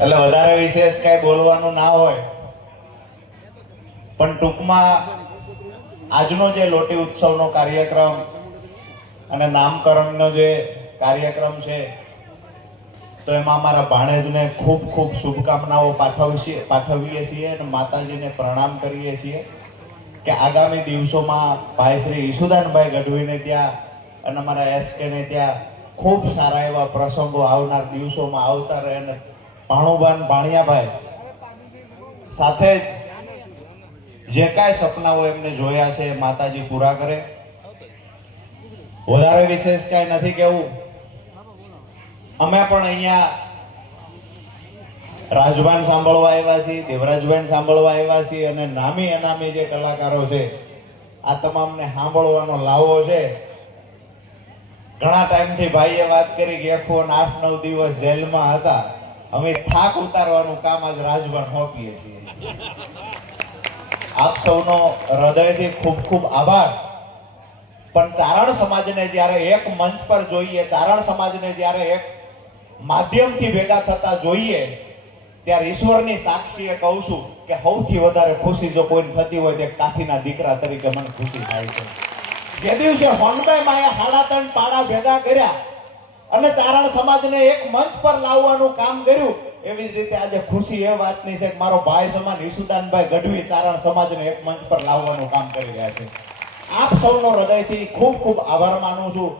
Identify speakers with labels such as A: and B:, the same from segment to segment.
A: એટલે વધારે વિશેષ કઈ બોલવાનું ના હોય. પણ ટૂંકમાં આજનો જે લોટી ઉત્સવનો કાર્યક્રમ અને નામકરણનો જે કાર્યક્રમ છે, તો એમાં અમારા ભાણેજને ખૂબ ખૂબ શુભકામનાઓ પાઠવીએ પાઠવીએ છીએ અને માતાજીને પ્રણામ કરીએ છીએ કે આગામી દિવસોમાં ભાઈ શ્રી ઈસુદાનભાઈ ગઢવીને ત્યાં અને અમારા એસકેને ત્યાં ખૂબ સારા એવા પ્રસંગો આવનાર દિવસોમાં આવતા રહે અને ભાણુબાન પાણિયાભાઈ સાથે જ જે કાંઈ સપનાઓ એમને જોયા છે માતાજી પૂરા કરે. વધારે વિશેષ કાંઈ નથી કેવું. અમે પણ અહીંયા રાજભાન સાંભળવા આવ્યા છીએ દેવરાજભાન સાંભળવા આવ્યા છીએ અને નામી અનામી જે કલાકારો છે, આ તમામને સાંભળવાનો લાવો છે. ઘણા ટાઈમથી ભાઈએ વાત કરી કે આખો આઠ નવ દિવસ જેલમાં હતા. અમે થાક ઉતારવાનું કામ આજ રાજભર મોકલીએ છીએ. આપ સૌનો હૃદયથી ખૂબ ખૂબ આભાર. પણ ચારણ સમાજને જ્યારે એક મંચ પર જોઈએ, ચારણ સમાજને જ્યારે એક માધ્યમથી ભેગા થતા જોઈએ, ત્યારે ઈશ્વરની સાક્ષીએ કહું છું કે સૌથી વધારે ખુશી જો કોઈને થતી હોય તે કાઠીના દીકરા તરીકે મને ખુશી થાય છે. જે દિવસે હોનભાઈ માએ હાડા ત્રણ પાડા ભેગા કર્યા અને ચારણ સમાજને એક મંચ પર લાવવાનું કામ કર્યું. એવી જ રીતે આજે ખુશી એ વાતની છે કે મારો ભાઈ સમાન ઈસુદાનભાઈ ગઢવી ચારણ સમાજને એક મંચ પર લાવવાનું કામ કરી રહ્યા છે. આપ સૌનો હૃદયથી ખૂબ ખૂબ આભાર માનું છું.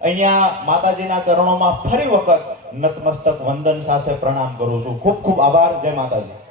A: અહીંયા માતાજીના ચરણોમાં ફરી વખત નતમસ્તક વંદન સાથે પ્રણામ કરું છું. ખૂબ ખૂબ આભાર. જય માતાજી.